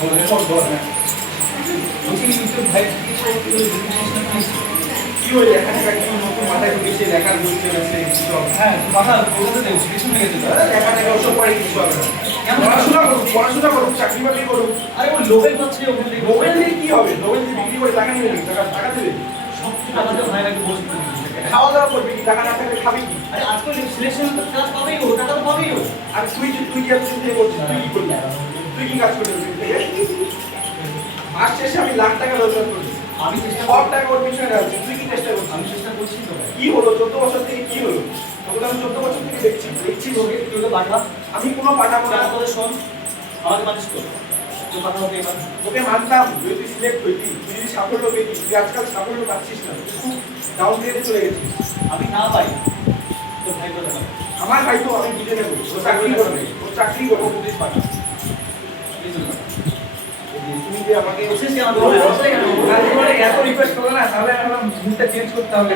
কি হয়ে এখানে নতুন মাথায় ঢুকেছে লেখার বই চলেছে সব। হ্যাঁ মাথা কলকাতাতে এডুকেশন হয়ে গেছে তো লেখা লেখা ওসব পড়ে কিছু হবে না। পড়াশোনা করুক চাকরি বাকরি করুক। আরে ওই লোভের পাচ্ছে ওখান থেকে মোবাইল দিয়ে কি হবে? মোবাইল দিয়ে বিক্রি করে টাকা নেবে, টাকা দেবে। সব টাকা দিয়ে ভাই নাকি বসে খাওয়া দাওয়া করবে কি? টাকা না থাকলে খাবে কি? আরে আজকাল সিলেকশন ক্লাস পাবেই ও টাকা তো পাবেই ও আর তুই কি এতদিন থেকে করছিস? তুই কি করলি? তুই কি কাজ করলি ওদিন থেকে? মাস শেষে আমি লাখ টাকা রোজগার করছি। আমি চেষ্টা সব টাকা ওর পিছনে রাখছি। তুই কি চেষ্টা করছিস? আমি চেষ্টা করছি তো ভাই কি হলো 14 বছর থেকে কি হলো? তোকে আমি 14 বছর থেকে দেখছি তোকে তোকে বাটা আমি কোনো পাঠাবো না। তোকে শোন আমাকে মানিস কর তো কথা হবে এবার তোকে মানতাম যদি তুই সিলেক্ট হইতি, তুই যদি সাফল্য পেতি, তুই আজকাল সাফল্য পাচ্ছিস না, তুই খুব ডাউন গ্রেডে চলে গেছিস। আমি না পাই তো ভাই কথা না আমার ভাই তো আমি বুঝে নেবো, ও চাকরি করবে, ও চাকরি করবে, পুলিশ পাঠা। তুমি যে আমাকে বলছিস কি আমার এত রিকোয়েস্ট করো না, তাহলে আমার মুডটা চেঞ্জ করতে হবে।